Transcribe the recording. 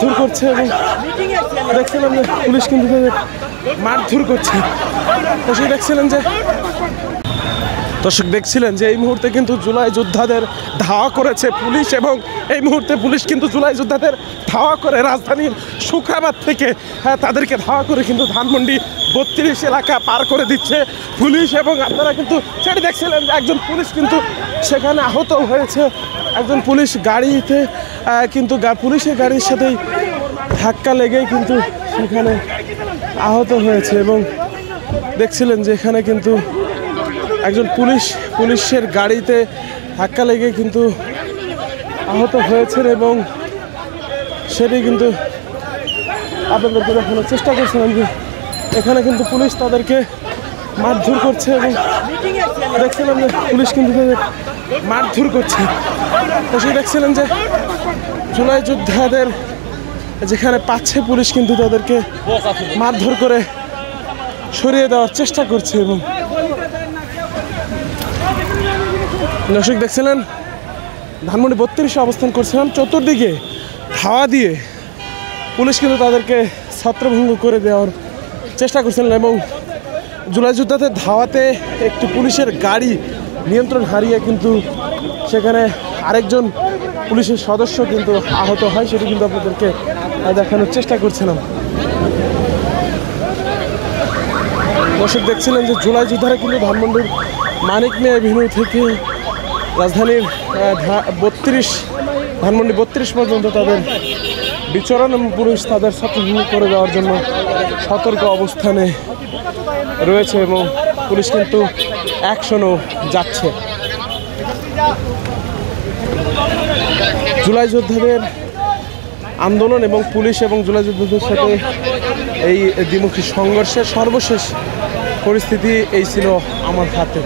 মারধর করছে এবং দেখছিলাম যে পুলিশ কিন্তু তাদের মারধর করছে। দর্শক দেখছিলেন যে এই মুহূর্তে কিন্তু জুলাই যোদ্ধাদের ধাওয়া করেছে পুলিশ, এবং এই মুহূর্তে পুলিশ কিন্তু জুলাই যোদ্ধাদের ধাওয়া করে রাজধানীর শুক্রাবাদ থেকে তাদেরকে ধাওয়া করে কিন্তু ধানমন্ডি 32 এলাকা পার করে দিচ্ছে পুলিশ। এবং আপনারা কিন্তু সেটি দেখছিলেন যে একজন পুলিশ কিন্তু সেখানে আহত হয়েছে, একজন পুলিশ গাড়িতে কিন্তু পুলিশের গাড়ির সাথেই ধাক্কা লেগেই কিন্তু সেখানে আহত হয়েছে। এবং দেখছিলেন যে এখানে কিন্তু একজন পুলিশের গাড়িতে ধাক্কা লেগে কিন্তু আহত হয়েছেন, এবং সেটি কিন্তু আপনাদেরকে দেখানোর চেষ্টা করছিলাম যে এখানে কিন্তু পুলিশ তাদেরকে মারধর করছে, এবং দেখছিলাম যে পুলিশ কিন্তু তাদের মারধর করছে। তো সেই দেখছিলেন যে জুলাই যোদ্ধাদের যেখানে পাচ্ছে পুলিশ কিন্তু তাদেরকে মারধর করে সরিয়ে দেওয়ার চেষ্টা করছে। এবং দর্শক দেখছিলেন ধানমন্ডি 32 অবস্থান করছিলাম, চতুর্দিকে ধাওয়া দিয়ে পুলিশ কিন্তু তাদেরকে ছত্রভঙ্গ করে দেওয়ার চেষ্টা করছিলেন, এবং জুলাই যোদ্ধাদের ধাওয়াতে একটি পুলিশের গাড়ি নিয়ন্ত্রণ হারিয়ে কিন্তু সেখানে আরেকজন পুলিশের সদস্য কিন্তু আহত হয়, সেটি কিন্তু আপনাদেরকে দেখানোর চেষ্টা করছিলাম। দর্শক দেখছিলেন যে জুলাই যোদ্ধারা কিন্তু ধানমন্ডির মানিক মিয়া এভিনিউ থেকে রাজধানীর ধানমন্ডি 32 পর্যন্ত তাদের বিচরণ, এবং পুলিশ তাদের ছত্রভঙ্গ করে দেওয়ার জন্য সতর্ক অবস্থানে রয়েছে, এবং পুলিশ কিন্তু অ্যাকশনও যাচ্ছে। জুলাই যোদ্ধাদের আন্দোলন এবং পুলিশ এবং জুলাই যোদ্ধাদের সাথে এই দ্বিমুখী সংঘর্ষের সর্বশেষ পরিস্থিতি এই ছিল আমার হাতে।